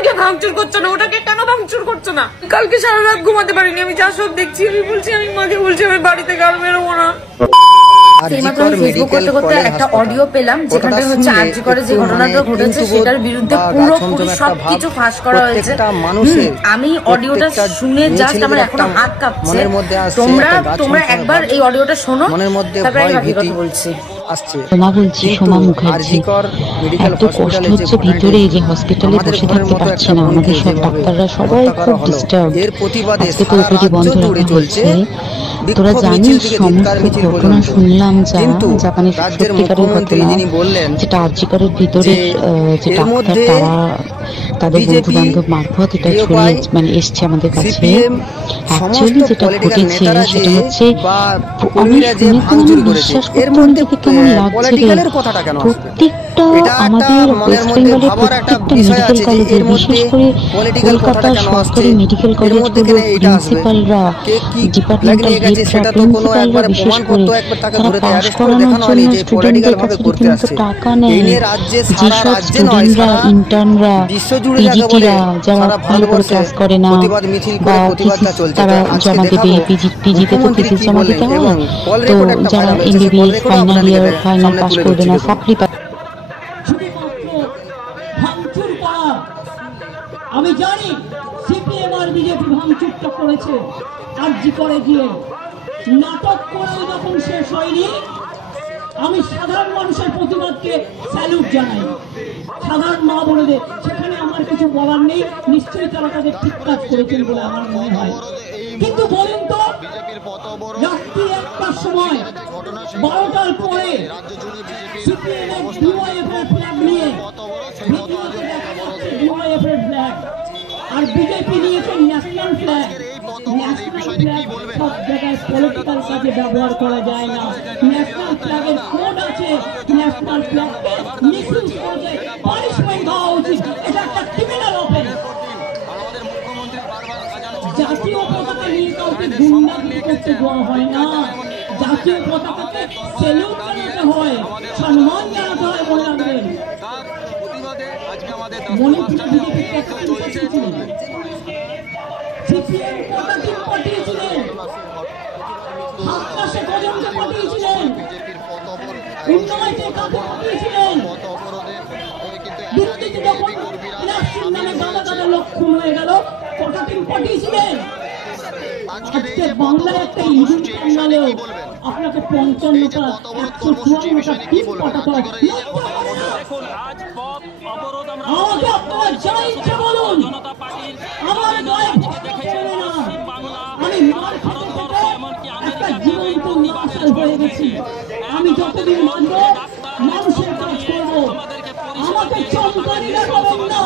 ওটাকে ভাঙচুর করছো না, ওটাকে কেন ভাঙচুর করছো না? কালকে সারা রাত ঘুমাতে পারিনি, আমি যা সব দেখছি। আমি বলছি, আমি মাকে বলছি আমি বাড়িতে গাল বেরোবো না। ফেসবুক করতে করতে একটা অডিও পেলাম যেখানটা হচ্ছে আরজি করে যে ঘটনাটা ঘটেছে সেটার বিরুদ্ধে পুরোপুরি সবকিছু ফাঁস করা হয়েছে। আমি অডিওটা শুনে জাস্ট আমার এখনো হাত কাঁপছে। তোমরা একবার এই অডিওটা শোনো, তারপরে আমি বাকি কথা বলছি। সোমা বলছি, সোমা মুখার্জি, এত কষ্ট হচ্ছে ভিতরে যে হসপিটালে বসে থাকতে পারছে না। আমাদের সব ডাক্তাররা সবাই খুব ডিস্টার্ব। আজকে তো ওপিডি বন্ধ রাখা হয়েছে। তোরা জানিস সমস্ত ঘটনা শুনলাম যা জাপানের সত্যিকারের ঘটনা, যেটা আরজিকরের ভিতরের যে ডাক্তার তারা তাদের বন্ধু বান্ধব মারফত এটা ছড়িয়ে মানে এসছে আমাদের কাছে। অ্যাকচুয়ালি যেটা ঘটেছে সেটা হচ্ছে আমি শুনে তো আমি বিশ্বাস করতে থেকে কেমন লাগছে রে। প্রত্যেকটা আমাদের ওয়েস্ট বেঙ্গলের প্রত্যেকটা মেডিকেল কলেজের, বিশেষ করে কলকাতার সরকারি মেডিকেল কলেজগুলোর প্রিন্সিপালরা, ডিপার্টমেন্টাল হেডরা, প্রিন্সিপালরা বিশেষ করে তারা পাস করানোর জন্য স্টুডেন্টদের কাছে রীতিমতো টাকা নেয়। যেসব স্টুডেন্টরা, ইন্টার্নরা, পিজিটিরা যারা ভালো করে ক্লাস করে না বা তারা জমা দেবে, পিজিতে তো থিসিস জমা দিতে হয়, তো যারা MBBS final year final pass করবে না, সাপ্লি আমি জানি সিপিএম আর বিজেপি ভাঙচুরটা করেছে আরজি করে গিয়ে। নাটক করে যখন শেষ হয়নি, আমি সাধারণ মানুষের প্রতিবাদকে স্যালুট জানাই। সাধারণ মা বোনেদের সেখানে আমার কিছু বলার নেই, নিশ্চয়ই তারা তাদের ঠিক কাজ করেছেন বলে আমার মনে হয়। কিন্তু বলেন তো, রাত্রি 1টার সময় 12টার পরে সিপিএম এর ডিওয়াইএফ এর ফ্ল্যাগ নিয়ে ভিডিওতে দেখা যাচ্ছে ডিওয়াইএফ এর ফ্ল্যাগ, আর বিজেপি নিয়েছে ন্যাশনাল ফ্ল্যাগ। ন্যাশনাল ফ্ল্যাগ সব জায়গায় পলিটিক্যাল কাজে ব্যবহার করা যায় না। ন্যাশনাল ফ্ল্যাগের কোড আছে, ন্যাশনাল ফ্ল্যাগকে মিসইউজ করলে পানিশমেন্ট দেওয়া উচিত। এটা একটা ক্রিমিনাল অফেন্স। জাতীয় পতাকা নিয়ে কাউকে গুন্ডাগিরি করতে দেওয়া হয় না। জাতীয় পতাকাকে সেলুট জানাতে হয়, সম্মান জানাতে হয়। মনে রাখবেন, মণিপুরে বিজেপি পাঠিয়েছিলেন, সিপিএম কতদিন পাঠিয়েছিলেন, হাতকাশে কজনকে পাঠিয়েছিলেন, উন্নয়নে কাকে পাঠিয়েছিলেন, দুর্নীতি যখন ইলেকশন নামে গাদা গাদা লক্ষণ হয়ে গেল কতদিন পাঠিয়েছিলেন। আজকে বাংলায় একটা ইঁদুর কামড়ালেও আপনাকে 55টা 154টা টিম পাঠাতে হয়। আমাকে আপনারা যা ইচ্ছে বলুন, আমার গায়ে চলে না। আমি মার খেতে একটা জীবন্ত নাশাল হয়ে গেছি। আমি যতদিন মানব মানুষের কাজ করব। আমাকে চমকানি দেখাবেন না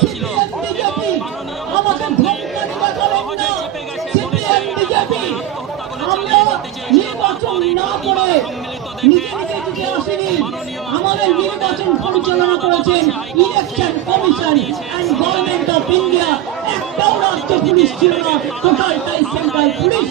সিপিএম বিজেপি, আমাকে ধমকানি দেখাবেন না সিপিএম বিজেপি। আমরা নির্বাচন না করে নিজে নিজে জিতে আসেনি, আমাদের নির্বাচন পরিচালনা করেছেন election commission and government of India. একটাও রাজ্য পুলিশ ছিল না, টোটালটাই সেন্ট্রাল পুলিশ।